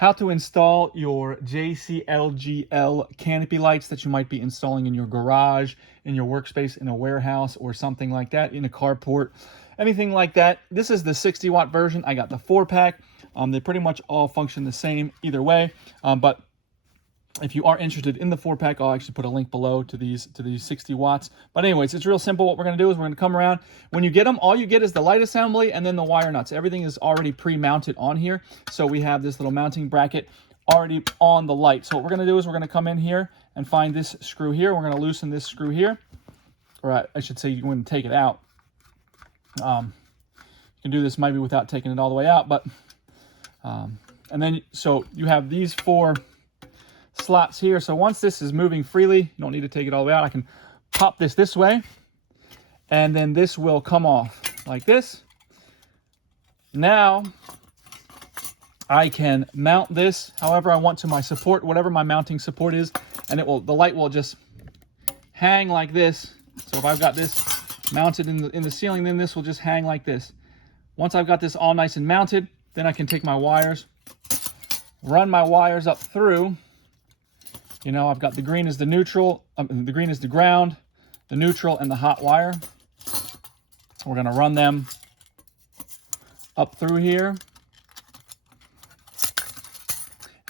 how to install your LGL canopy lights that you might be installing in your garage, in your workspace, in a warehouse, or something like that, in a carport, anything like that. This is the 60-watt version. I got the 4-pack. They pretty much all function the same either way, but if you are interested in the 4-pack, I'll actually put a link below to these 60 watts. But anyways, it's real simple. What we're going to do is we're going to come around. When you get them, all you get is the light assembly and then the wire nuts. Everything is already pre-mounted on here. So we have this little mounting bracket already on the light. So what we're going to do is we're going to come in here and find this screw here. We're going to loosen this screw here. Or I should say you're going to take it out. You can do this maybe without taking it all the way out. But and then, so you have these 4 slots here. So once this is moving freely, you don't need to take it all the way out. I can pop this way, and then this will come off like this. Now I can mount this however I want to my support, whatever my mounting support is, and the light will just hang like this. So if I've got this mounted in the ceiling, then this will just hang like this. Once I've got this all nice and mounted, then I can take my wires, run my wires up through. You know, I've got the green is the neutral, the green is the ground, the neutral, and the hot wire. We're going to run them up through here.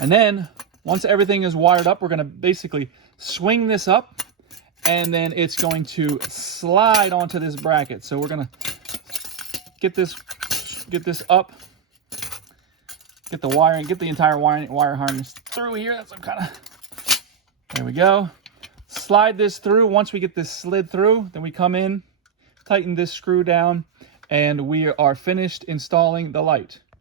And then, once everything is wired up, we're going to basically swing this up, and then it's going to slide onto this bracket. So we're going to get this up, get the wiring, get the entire wire harness through here. That's what kind of... There we go. Slide this through. Once we get this slid through, then we come in, tighten this screw down, and we are finished installing the light.